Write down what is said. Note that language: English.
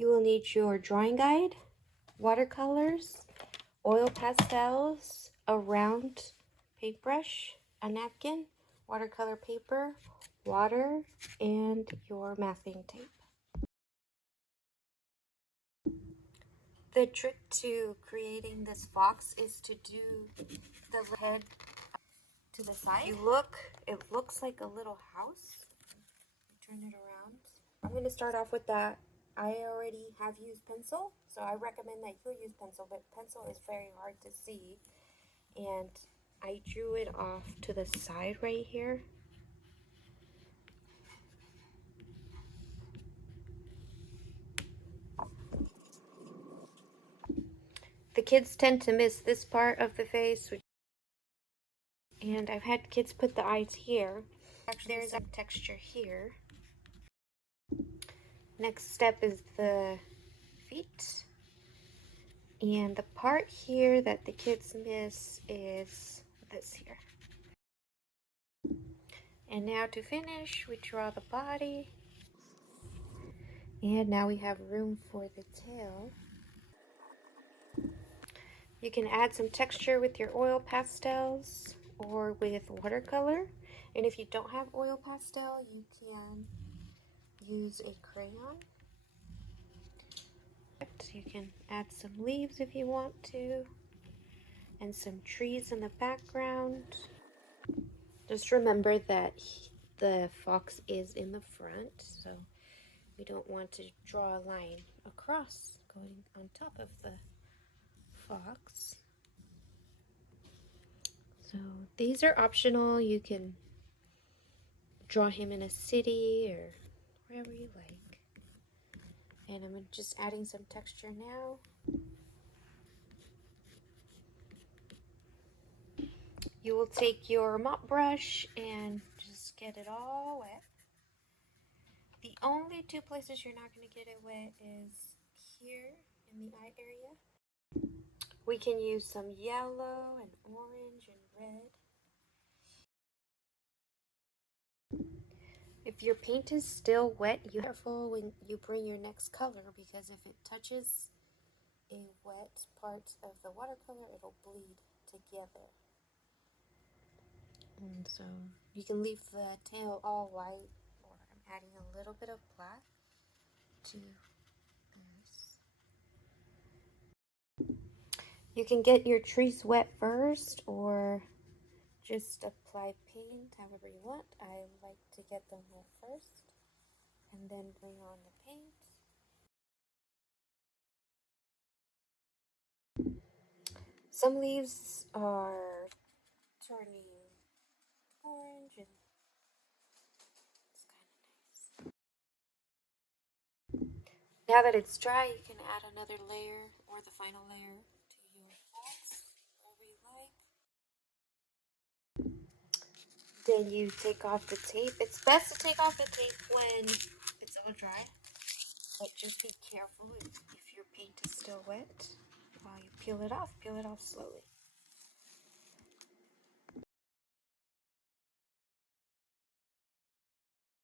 You will need your drawing guide, watercolors, oil pastels, a round paintbrush, a napkin, watercolor paper, water, and your masking tape. The trick to creating this fox is to do the head to the side. You look, it looks like a little house. Turn it around. I'm going to start off with that. I already have used pencil, so I recommend that you use pencil, but pencil is very hard to see. And I drew it off to the side right here. The kids tend to miss this part of the face, and I've had kids put the eyes here. Actually, there's some texture here. Next step is the feet. And the part here that the kids miss is this here. And now to finish, we draw the body. And now we have room for the tail. You can add some texture with your oil pastels or with watercolor. And if you don't have oil pastel, you can use a crayon. You can add some leaves if you want to, and some trees in the background. Just remember that the fox is in the front, so we don't want to draw a line across going on top of the fox. So these are optional. You can draw him in a city or wherever you like. And I'm just adding some texture now. You will take your mop brush and just get it all wet. The only two places you're not going to get it wet is here in the eye area. We can use some yellow and orange and red. If your paint is still wet, you have to be careful when you bring your next color, because if it touches a wet part of the watercolor, it'll bleed together. And so you can leave the tail all white, or I'm adding a little bit of black to this. You can get your trees wet first, or just apply paint however you want. I like to get them wet first and then bring on the paint. Some leaves are turning orange and it's kind of nice. Now that it's dry, you can add another layer or the final layer to your fox, whatever you like. Then you take off the tape. It's best to take off the tape when it's all dry, but just be careful if your paint is still wet. While you peel it off slowly.